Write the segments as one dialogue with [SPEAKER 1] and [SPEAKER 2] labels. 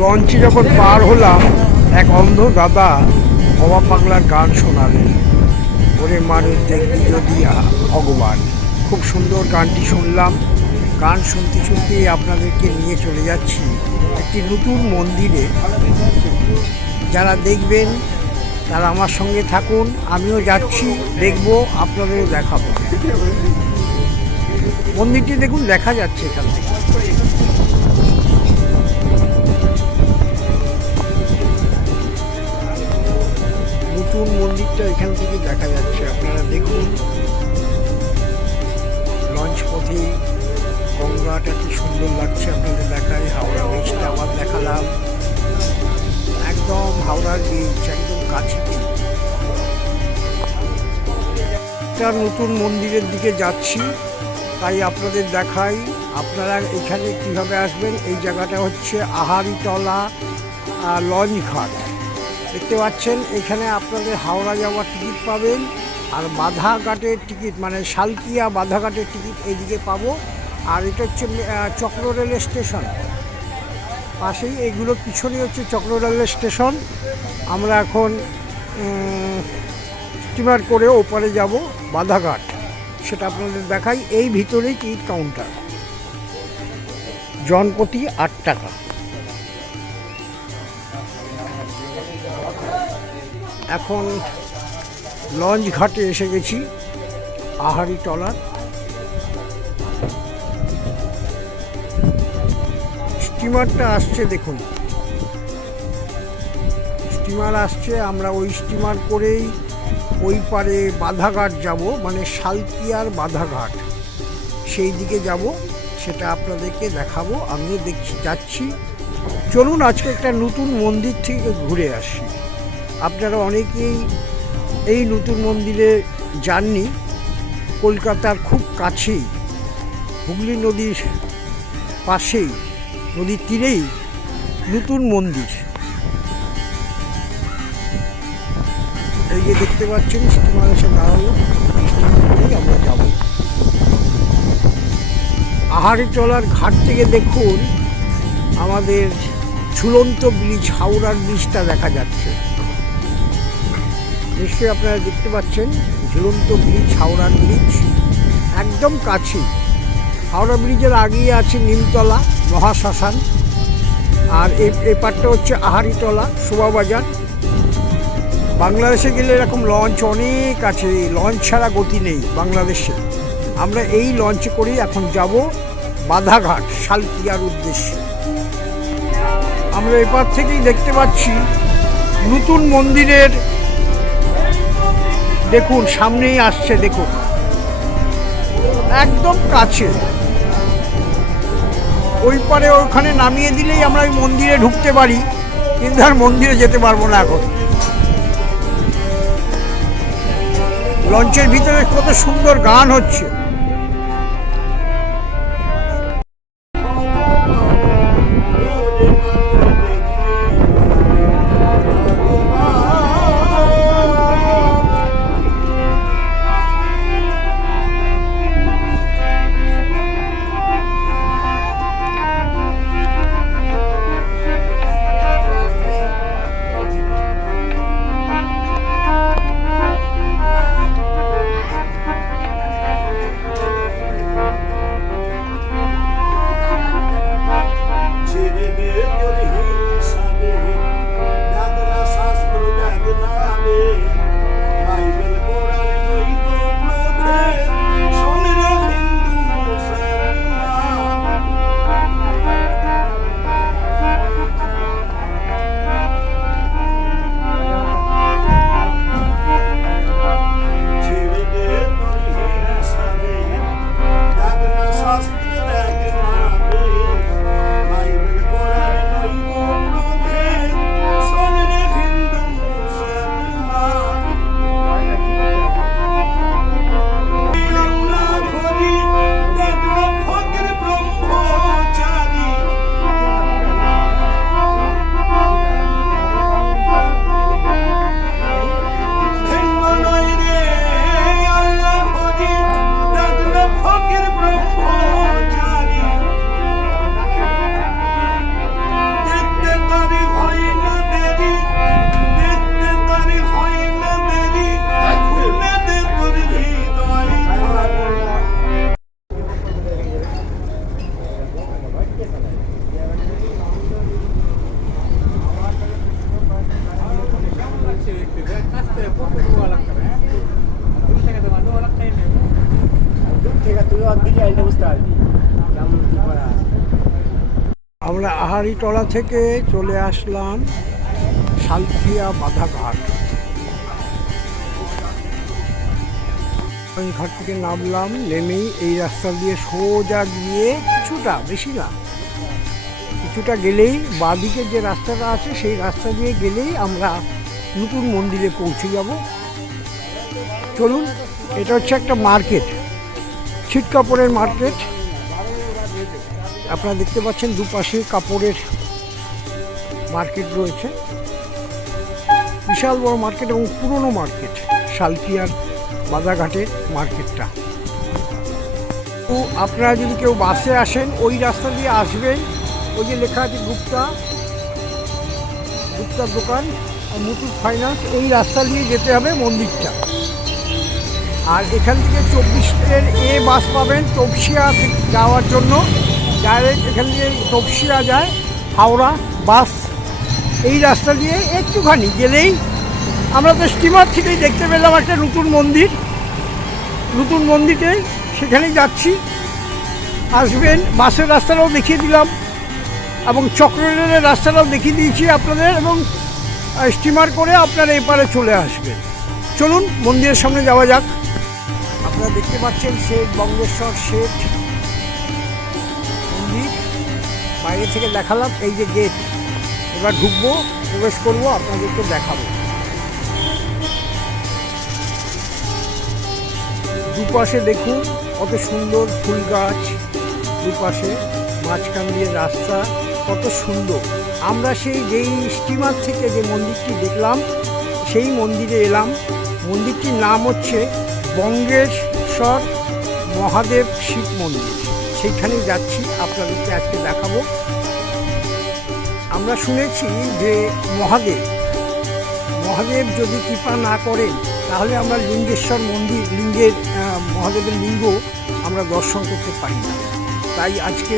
[SPEAKER 1] লঞ্চে যখন পার হলাম, এক অন্ধ দাদা হওয়া পাগলার গান শোনালেন। ওরে মানুষ দেখবি যদি ভগবান। খুব সুন্দর গানটি শুনলাম। গান শুনতে শুনতে আপনাদেরকে নিয়ে চলে যাচ্ছি একটি নতুন মন্দিরে। যারা দেখবেন, তারা আমার সঙ্গে থাকুন, আমিও যাচ্ছি, দেখব, আপনাদেরও দেখাবো। মন্দিরটি দেখুন, দেখা যাচ্ছে এখান থেকে। নতুন মন্দিরটা এখান থেকে দেখা যাচ্ছে। আপনারা দেখুন লঞ্চ পথে গঙ্গাটা কি সুন্দর লাগছে আপনাদের দেখায়। হাওড়া ব্রিজটা আবার দেখালাম। একদম হাওড়ার ব্রিজ একদম কাছে। একটা নতুন মন্দিরের দিকে যাচ্ছি তাই আপনাদের দেখাই। আপনারা এখানে কীভাবে আসবেন? এই জায়গাটা হচ্ছে আহারিতলা আহ, লঞ্চ ঘাট দেখতে পাচ্ছেন, এখানে আপনাদের হাওড়া যাওয়ার টিকিট পাবেন আর বাধাঘাটের টিকিট মানে শালকিয়া বাধাঘাটের টিকিট এইদিকে পাবো। আর এটা হচ্ছে চক্র রেল স্টেশন। পাশেই এইগুলো পিছনে হচ্ছে চক্র রেল স্টেশন। আমরা এখন স্টিমার করে ওপারে যাব, বাধাঘাট। সেটা আপনাদের দেখাই। এই ভিতরেই টিকিট কাউন্টার। জনপ্রতি আট টাকা। এখন লঞ্চ ঘাটে এসে গেছি, আহারি টলার। স্টিমারটা আসছে দেখুন। স্টিমার আসছে, আমরা ওই স্টিমার করেই ওই পারে বাধাঘাট যাব মানে শালকিয়ার বাধাঘাট। সেই দিকে যাব, সেটা আপনাদেরকে দেখাবো, আমিও দেখছি, যাচ্ছি। চলুন, আজকে একটা নতুন মন্দির থেকে ঘুরে আসি। আপনারা অনেকেই এই নতুন মন্দিরে যাননি। কলকাতার খুব কাছেই, হুগলি নদীর পাশেই, নদীর তীরেই নতুন মন্দির। এই যে দেখতে পাচ্ছেন, স্টিমার এসে দাঁড়াল। স্টিমার আমরা যাব। আহারি চলার ঘাট থেকে দেখুন, আমাদের ঝুলন্ত ব্রিজ, হাওড়ার ব্রিজটা দেখা যাচ্ছে। নিশ্চয়ই আপনারা দেখতে পাচ্ছেন, ঝুলন্ত ব্রিজ হাওড়ার ব্রিজ, একদম কাছে হাওড়া ব্রিজের আগেই আছে নিমতলা, মহাশ্মশান, আর এই এই পারটা হচ্ছে আহারিতলা, শোভাবাজার। বাংলাদেশে গেলে এরকম লঞ্চ অনেক আছে লঞ্চ ছাড়া গতি নেই বাংলাদেশে। আমরা এই লঞ্চে করেই এখন যাব বাধাঘাট, শালকিয়ার উদ্দেশ্যে। আমরা এপার থেকেই দেখতে পাচ্ছি নতুন মন্দিরের দেখুন, সামনেই আসছে, দেখুন। একদম কাছে। ওই পারে ওখানে নামিয়ে দিলেই আমরা ওই মন্দিরে ঢুকতে পারি, কিন্তু আর মন্দিরে যেতে পারব না এখন। লঞ্চের ভিতরে কত সুন্দর গান হচ্ছে। আহারিটলা থেকে চলে আসলাম সালখিয়া বাধাঘাট। ওই ঘাট থেকে নামলাম, নেমেই এই রাস্তা দিয়ে সোজা গিয়ে কিছুটা, বেশি না, কিছুটা গেলেই বাঁদিকে যে রাস্তাটা আছে, সেই রাস্তা দিয়ে গেলেই আমরা নতুন মন্দিরে পৌঁছে যাব। চলুন, এটা হচ্ছে একটা মার্কেট ছিট কাপড়ের মার্কেট। আপনারা দেখতে পাচ্ছেন দুপাশে কাপড়ের মার্কেট রয়েছে। বিশাল বড় মার্কেট এবং পুরনো মার্কেট, শালকিয়ার বাজারঘাটের মার্কেটটা। তো আপনারা যদি কেউ বাসে আসেন, ওই রাস্তা দিয়ে আসবেন, ওই যে লেখা আছে গুপ্তা, গুপ্তার দোকান মুথুট ফাইন্যান্স এই রাস্তা দিয়ে যেতে হবে মন্দিরটা। আর এখান থেকে চব্বিশের এ বাস পাবেন তপসিয়া যাওয়ার জন্য। ডাইরেক্ট এখান থেকে তপসিয়া যায়, হাওড়া বাস এই রাস্তা দিয়ে একটুখানি গেলেই আমরা তো স্টিমার থেকেই দেখতে পেলাম একটা নতুন মন্দির। নতুন মন্দিরে সেখানেই যাচ্ছি। আসবেন, বাসের রাস্তাটাও দেখিয়ে দিলাম এবং চক্ররেলের রাস্তাটাও দেখিয়ে দিয়েছি আপনাদের এবং স্টিমার করে আপনারা এপারে চলে আসবেন। চলুন, মন্দিরের সামনে যাওয়া যাক। আপনারা দেখতে পাচ্ছেন শেঠ বঙ্গেশ্বর শেঠ মন্দির। বাইরে থেকে দেখালাম এই যে গেট। এবার ঢুকবো, প্রবেশ করব, আপনাদেরকে দেখাবো। দুপাশে দেখুন কত সুন্দর ফুল গাছ, দুপাশে মাঝখান দিয়ে রাস্তা, কত সুন্দর। আমরা সেই যেই স্টিমার থেকে যে মন্দিরটি দেখলাম, সেই মন্দিরে এলাম। মন্দিরটির নাম হচ্ছে বঙ্গেশ্বর মহাদেব শিব মন্দির। সেইখানেই যাচ্ছি, আপনাদেরকে আজকে দেখাবো। আমরা শুনেছি যে মহাদেব মহাদেব যদি কৃপা না করেন, তাহলে আমরা লিঙ্গেশ্বর মন্দির, লিঙ্গের মহাদেবের লিঙ্গ আমরা দর্শন করতে পারি না। তাই আজকে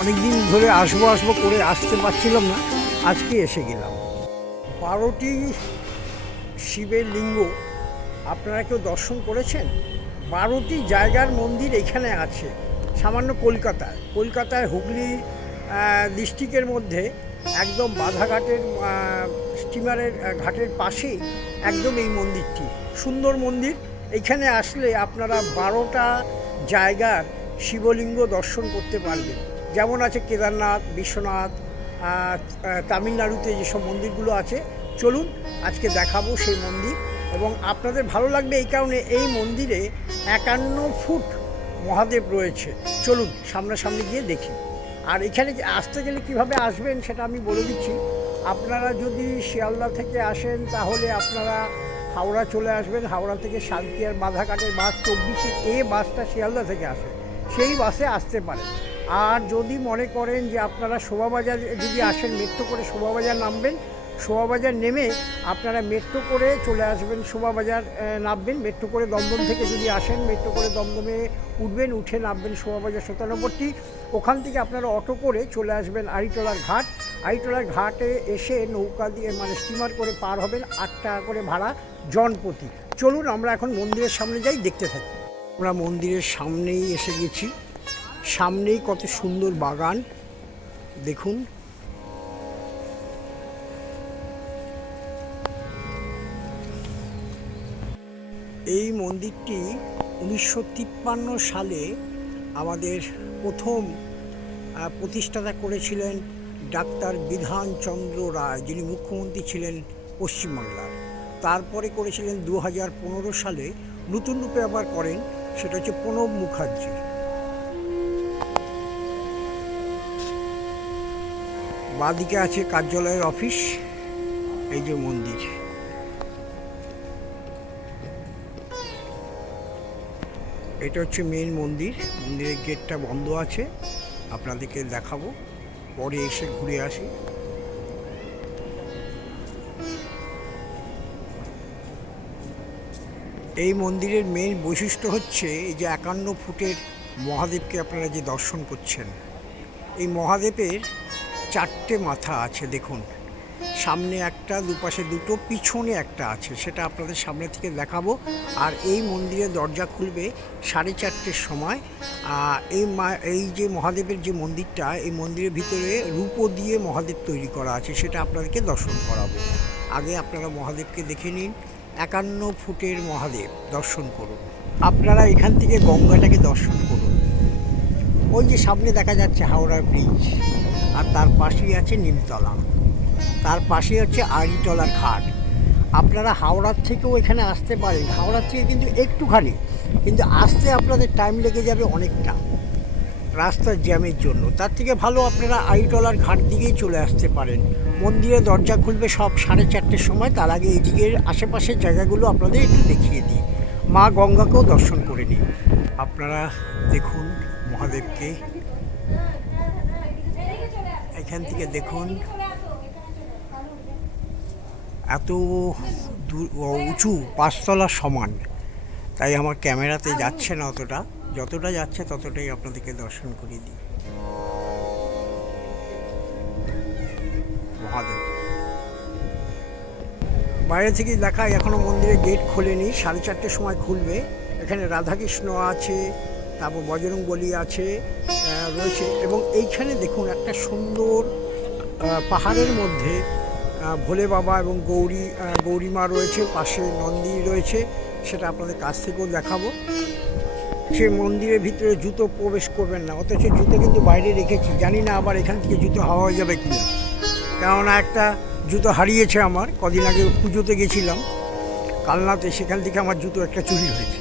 [SPEAKER 1] অনেক দিন ধরে আসব আসব করে আসতে পারছিলাম না, আজকে এসে গেলাম। বারোটি শিবের লিঙ্গ আপনারা কেউ দর্শন করেছেন? বারোটি জায়গার মন্দির এখানে আছে, সামান্য কলকাতায়। কলকাতায় হুগলি ডিস্ট্রিক্টের মধ্যে একদম বাধাঘাটের স্টিমারের ঘাটের পাশেই একদম এই মন্দিরটি। সুন্দর মন্দির। এখানে আসলে আপনারা বারোটা জায়গার শিবলিঙ্গ দর্শন করতে পারবেন। যেমন আছে কেদারনাথ, বিশ্বনাথ তামিলনাড়ুতে যেসব মন্দিরগুলো আছে। চলুন, আজকে দেখাবো সেই মন্দির। এবং আপনাদের ভালো লাগবে এই কারণে এই মন্দিরে একান্ন ফুট মহাদেব রয়েছে। চলুন, সামনাসামনি গিয়ে দেখি। আর এখানে আসতে গেলে কীভাবে আসবেন সেটা আমি বলে দিচ্ছি। আপনারা যদি শিয়ালদা থেকে আসেন, তাহলে আপনারা হাওড়া চলে আসবেন। হাওড়া থেকে শান্তিয়ার বাধাঘাটের বাস চব্বিশে এ বাসটা শিয়ালদা থেকে আসে। সেই বাসে আসতে পারেন। আর যদি মনে করেন যে আপনারা শোভাবাজার যদি আসেন মৃত্যু করে শোভাবাজার নামবেন শোভাবাজার নেমে আপনারা মেট্রো করে চলে আসবেন, শোভাবাজার নামবেন। মেট্রো করে দমদম থেকে যদি আসেন মেট্রো করে দমদমে উঠবেন, উঠে নামবেন শোভাবাজার সতানব্বরটি ওখান থেকে আপনারা অটো করে চলে আসবেন আড়িটলার ঘাট। আড়িটলার ঘাটে এসে নৌকা দিয়ে মানে স্টিমার করে পার হবেন আট টাকা করে ভাড়া জনপ্রতি। চলুন আমরা এখন মন্দিরের সামনে যাই, দেখতে থাকি। আমরা মন্দিরের সামনেই এসে গেছি। সামনেই কত সুন্দর বাগান। দেখুন এই মন্দিরটি উনিশশো তিপ্পান্ন সালে আমাদের প্রথম প্রতিষ্ঠাতা করেছিলেন ডাক্তার বিধানচন্দ্র রায়, যিনি মুখ্যমন্ত্রী ছিলেন পশ্চিমবাংলার। তারপরে করেছিলেন দু হাজার পনেরো সালে, নতুন রূপে আবার করেন, সেটা হচ্ছে প্রণব মুখার্জি। বাঁদিকে আছে কার্যালয়ের অফিস, এই যে মন্দির। এটা হচ্ছে মেন মন্দির। মন্দিরের গেটটা বন্ধ আছে। আপনাদেরকে দেখাবো। পরে এসে ঘুরে আসি। এই মন্দিরের মেন বৈশিষ্ট্য হচ্ছে এই যে একান্ন ফুটের মহাদেবকে আপনারা যে দর্শন করছেন, এই মহাদেবের চারটে মাথা আছে, দেখুন। সামনে একটা, দুপাশে দুটো, পিছনে একটা আছে, সেটা আপনাদের সামনে থেকে দেখাবো। আর এই মন্দিরের দরজা খুলবে সাড়ে চারটের সময়। এই মা, এই যে মহাদেবের যে মন্দিরটা, এই মন্দিরের ভিতরে রূপো দিয়ে মহাদেব তৈরি করা আছে, সেটা আপনাদেরকে দর্শন করাবো। আগে আপনারা মহাদেবকে দেখে নিন। একান্ন ফুটের মহাদেব, দর্শন করুন। আপনারা এখান থেকে গঙ্গাটাকে দর্শন করুন। ওই যে সামনে দেখা যাচ্ছে হাওড়ার ব্রিজ, আর তার পাশেই আছে নিমতলা। তার পাশে হচ্ছে আড়িটলার ঘাট। আপনারা হাওড়ার থেকেও এখানে আসতে পারেন। হাওড়ার থেকে কিন্তু একটুখানি, কিন্তু আসতে আপনাদের টাইম লেগে যাবে অনেকটা। রাস্তার জ্যামের জন্য। তার থেকে ভালো আপনারা আড়িটলার ঘাট দিকেই চলে আসতে পারেন। মন্দিরের দরজা খুলবে সব সাড়ে চারটের সময়। তার আগে এদিকের আশেপাশের জায়গাগুলো আপনাদের একটু দেখিয়ে দিই। মা গঙ্গাকেও দর্শন করে নিন। আপনারা দেখুন মহাদেবকে। এখান থেকে দেখুন এত উঁচু, পাঁচতলা সমান। তাই আমার ক্যামেরাতে যাচ্ছে না অতটা। যতটা যাচ্ছে ততটাই আপনাদেরকে দর্শন করিয়ে দিই। মহাদেব। বাইরে থেকে দেখায়, এখনও মন্দিরের গেট খোলেনি। সাড়ে চারটের সময় খুলবে। এখানে রাধাকৃষ্ণ আছে, তারপর বজরং বলি আছে রয়েছে। এবং এইখানে দেখুন একটা সুন্দর পাহাড়ের মধ্যে ভোলে বাবা এবং গৌরী গৌরীমা রয়েছে, পাশে নন্দী রয়েছে, সেটা আপনাদের কাছ থেকেও দেখাবো। সে মন্দিরের ভিতরে জুতো প্রবেশ করবেন না, অথচ জুতো কিন্তু বাইরে রেখেছি। জানি না আবার এখান থেকে জুতো হাওয়া হয়ে যাবে কি না কেননা একটা জুতো হারিয়েছে আমার, কদিন আগে পুজোতে গেছিলাম। কালনাতে সেখান থেকে আমার জুতো একটা চুরি হয়েছে।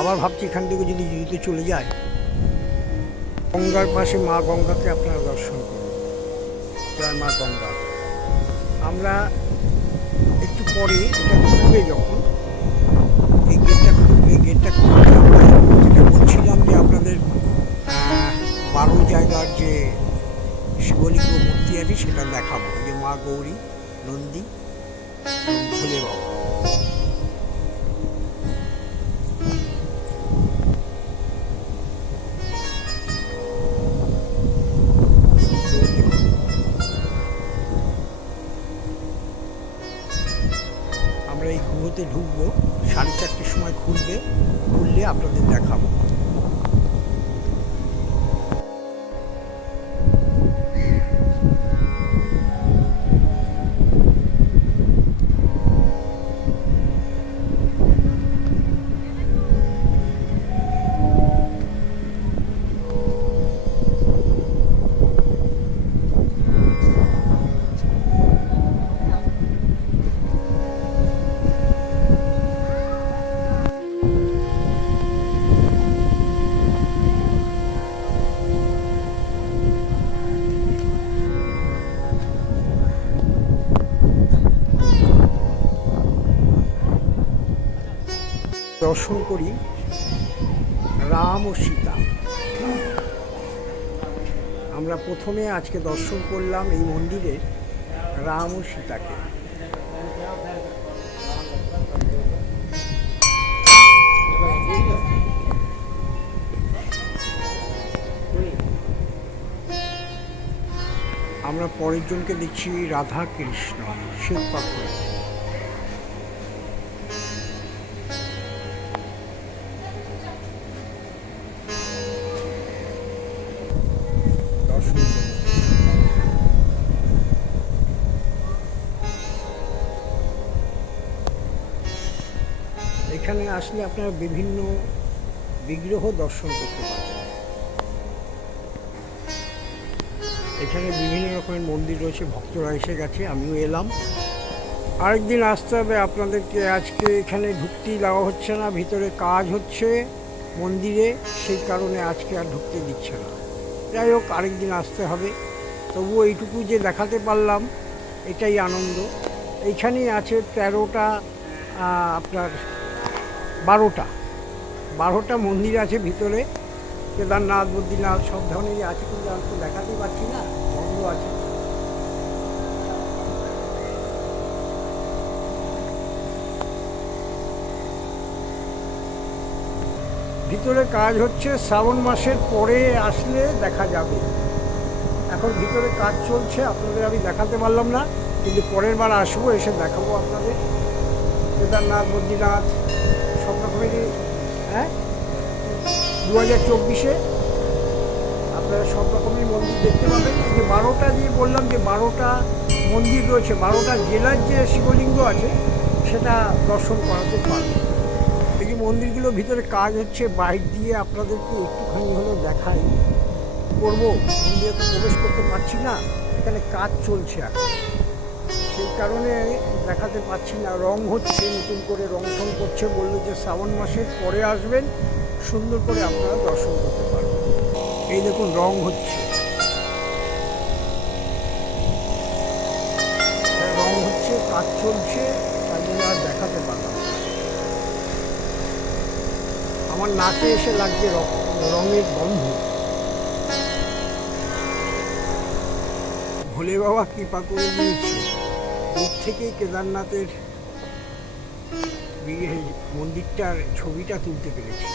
[SPEAKER 1] আবার ভাবছি এখান থেকে যদি জুতো চলে যায়, গঙ্গার পাশে মা গঙ্গাকে আপনারা দর্শন করুন। জয় মা গঙ্গা। আমরা একটু পরে এটা খুলবে যখন। এই গেটটা খুলবে গেটটা খুলবে, আমরা যেটা বলছিলাম যে আপনাদের বারো জায়গার যে শিবলিঙ্গ মূর্তি আছে, সেটা দেখাবো। যে মা গৌরী, নন্দী, ভোলে বাবা। দর্শন করি। রাম ও সীতা। আমরা প্রথমে আজকে দর্শন করলাম এই মন্দিরে রাম ও সীতাকে। আমরা পরের জনকে দেখছি রাধা কৃষ্ণ পাথর। আসলে আপনারা বিভিন্ন বিগ্রহ দর্শন করতে পারবেন। এখানে বিভিন্ন রকমের মন্দির রয়েছে, ভক্তরা এসে গেছে, আমিও এলাম। আরেকদিন আসতে হবে আপনাদেরকে, আজকে এখানে ঢুকতেই দেওয়া হচ্ছে না, ভিতরে কাজ হচ্ছে মন্দিরে, সেই কারণে আজকে আর ঢুকতে দিচ্ছে না। যাই হোক, আরেকদিন আসতে হবে। তবুও এইটুকু যে দেখাতে পারলাম, এটাই আনন্দ। এইখানেই আছে তেরোটা আপনার বারোটা। বারোটা মন্দির আছে ভিতরে। কেদারনাথ, বদ্রীনাথ সব ধরনেরই আছে কিন্তু আমি তো দেখাতেই পারছি না বন্ধ আছে। ভিতরে কাজ হচ্ছে, শ্রাবণ মাসের পরে আসলে দেখা যাবে। এখন ভিতরে কাজ চলছে, আপনাদের আমি দেখাতে পারলাম না, কিন্তু পরের বার আসব, এসে দেখাবো আপনাদের। কেদারনাথ, বদ্রীনাথ হ্যাঁ? দু হাজার চব্বিশে আপনারা সব রকমের মন্দির দেখতে পাবেন। যে বারোটা দিয়ে বললাম যে বারোটা মন্দির রয়েছে, বারোটা জেলার যে শিবলিঙ্গ আছে, সেটা দর্শন করাতে পারবে এই মন্দিরগুলোর ভিতরে কাজ হচ্ছে, বাইর দিয়ে আপনাদেরকে একটুখানি হলেও দেখাই। করব, মন্দিরে তো প্রবেশ করতে পারছি না, এখানে কাজ চলছে এখন। কারণে দেখাতে পাচ্ছি না রং হচ্ছে নতুন করে রং টং করছে বলল যে শ্রাবণ মাসের পরে আসবেন সুন্দর করে আপনারা দর্শন করতে পারবেন। এই দেখুন রং হচ্ছে। হ্যাঁ, রং হচ্ছে কাজ চলছে তাই জন্য আর দেখাতে পারলাম। আমার নাকে এসে লাগছে রঙের গন্ধ। ভোলে বাবা কৃপা করে দিয়েছে। দূর থেকে কেদারনাথের মন্দিরটার ছবিটা তুলতে পেরেছি।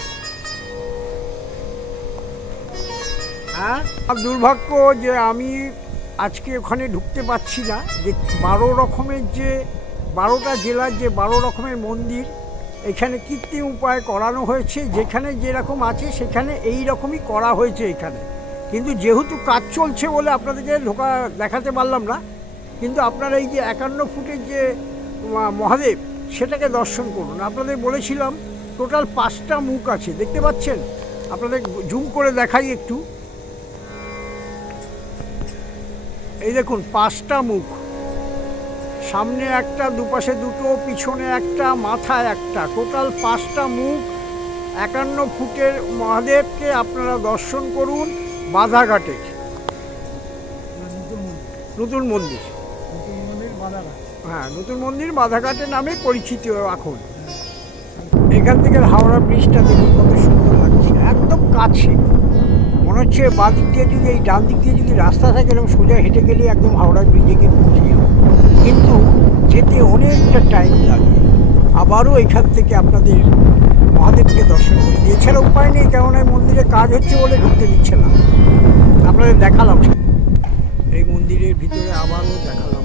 [SPEAKER 1] হ্যাঁ? দুর্ভাগ্য যে আমি আজকে ওখানে ঢুকতে পারছি না, যে বারো রকমের যে, বারোটা জেলার যে বারো রকমের মন্দির, এখানে কৃত্রিম উপায় করানো হয়েছে, যেখানে যেরকম আছে সেখানে এই রকমই করা হয়েছে এখানে। কিন্তু যেহেতু কাজ চলছে বলে আপনাদেরকে ঢোকা দেখাতে পারলাম না কিন্তু আপনারা এই যে একান্ন ফুটের যে মহাদেব, সেটাকে দর্শন করুন। আপনাদের বলেছিলাম, টোটাল পাঁচটা মুখ আছে, দেখতে পাচ্ছেন? আপনাদের জুম করে দেখাই একটু। এই দেখুন, পাঁচটা মুখ। সামনে একটা, দুপাশে দুটো, পিছনে একটা, মাথায় একটা। টোটাল পাঁচটা মুখ একান্ন ফুটের মহাদেবকে আপনারা দর্শন করুন বাধাঘাটে। নতুন মন্দির। হ্যাঁ নতুন মন্দির বাধাঘাটে নামে পরিচিত এখন এখান থেকে হাওড়া ব্রিজটা দেখুন, কত সুন্দর লাগছে, একদম কাছে। মনে হচ্ছে বাঁ দিক দিয়ে যদি এই ডান দিক দিয়ে যদি রাস্তা থাকে, এরকম সোজা হেঁটে গেলে একদম হাওড়া ব্রিজে গিয়ে পৌঁছে যাব। কিন্তু যেতে অনেকটা টাইম লাগে। আবারও এখান থেকে আপনাদের মহাদেবকে দর্শন করে। এছাড়া উপায় নেই, কেননা এই মন্দিরে কাজ হচ্ছে বলে ঢুকতে দিচ্ছে না। আপনাদের দেখালাম। এই মন্দিরের ভিতরে আবারও দেখালাম।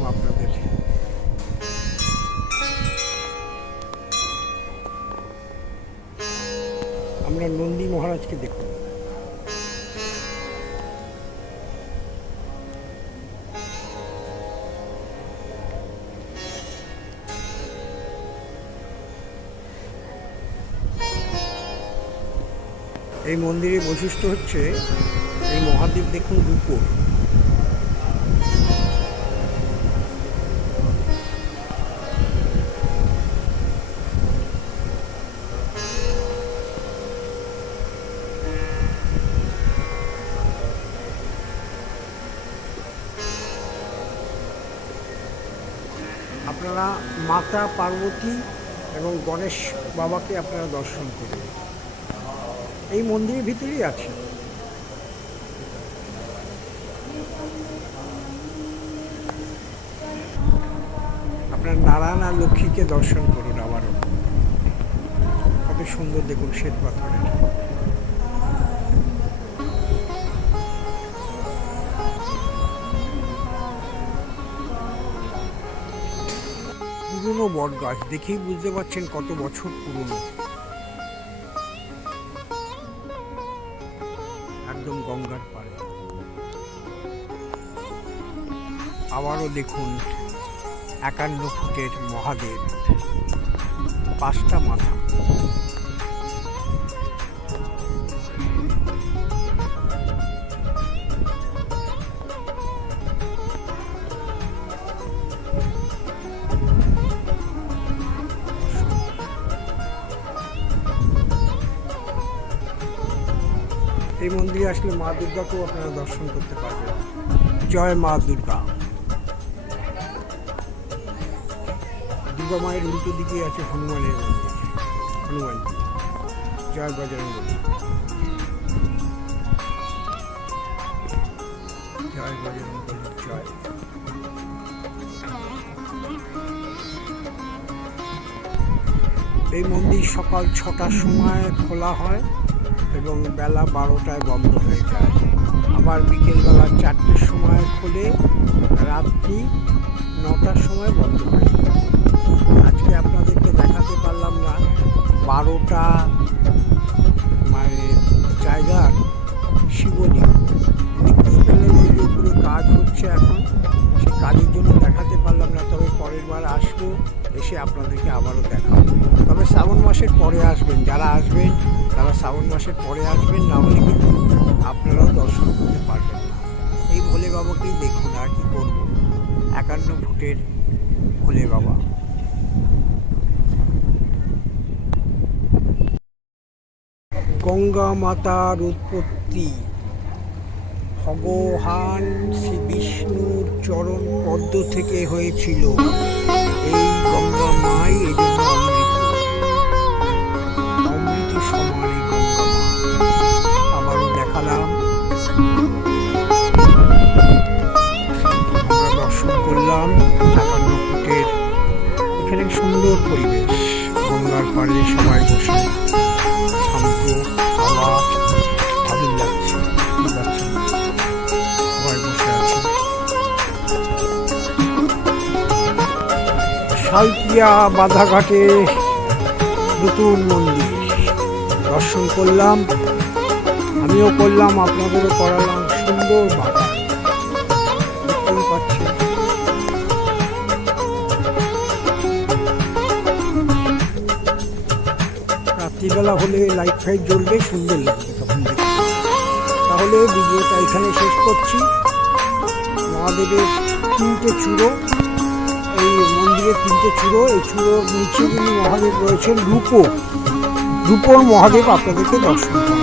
[SPEAKER 1] আমরা নন্দী মহারাজকে দেখুন। এই মন্দিরের বৈশিষ্ট্য হচ্ছে এই মহাদেব দেখুন রূপোর। মাতা পার্বতী এবং গণেশ বাবাকে আপনারা দর্শন করুন। এই মন্দিরের ভিতরেই আছে আপনার নারায়ণ আর লক্ষ্মীকে দর্শন করুন আবারও। কত সুন্দর দেখুন শ্বেত পাথরের। পুরনো বট গাছ দেখেই বুঝতে পারছেন কত বছর পুরনো। একদম গঙ্গার পাড়ে। আবারও দেখুন একান্ন ফুটের মহাদেব। পাঁচটা মাথা। এই মন্দিরে আসলে মা দুর্গাকেও আপনারা দর্শন করতে পারবেন। জয় মা দুর্গা। দুর্গা মায়ের উল্টো দিকে আছে হনুমানের মন্দির। হনুমানজি জয় বজরঙ্গ জয় বজরঙ্গ জয়। এই মন্দির সকাল ছটার সময় খোলা হয়। এবং বেলা বারোটায় বন্ধ হয়ে যায়। আবার বিকেলবেলা চারটের সময় খুলে রাত্রি নটার সময় বন্ধ হয়ে যায়। আজকে আপনাদেরকে দেখাতে পারলাম না বারোটা মানে জায়গার শিবলিঙ্গ। কাজ হচ্ছে এখন। সে কাজের জন্য দেখাতে পারলাম না, তবে পরের বার আসব। এসে আপনাদেরকে আবারও দেখাবো। তবে শ্রাবণ মাসের পরে আসবেন, যারা আসবেন, তারা শ্রাবণ মাসের পরে আসবেন, না হলে কিন্তু আপনারাও দর্শন করতে পারবেন না। এই ভোলে বাবাকেই দেখুন আর কি করব। একান্ন ফুটের ভোলে বাবা। গঙ্গা মাতার উৎপত্তি ভগবান শ্রী বিষ্ণুর চরণ পদ্ম থেকে হয়েছিল। এই আবারও দেখালাম। আমরা করলাম। সুন্দর পরিবেশ। গঙ্গার পাড়ে সবাই বসে। সালকিয়া বাধাঘাটে নতুন মন্দির। দর্শন করলাম, আমিও করলাম, আপনাদেরও করালাম সুন্দর রাত্রিবেলা হলে লাইট ফাইট জ্বলবে, সুন্দর লাগবে তখন তাহলে ভিডিওটা এখানে শেষ করছি। মহাদেবের তিনটে চূড়ো। মন্দিরের তিনটে চূড়ো, এই চূড়োর নিচে যিনি মহাদেব রয়েছেন, রূপো। রূপোর মহাদেব আপনাদেরকে দর্শন করাবেন।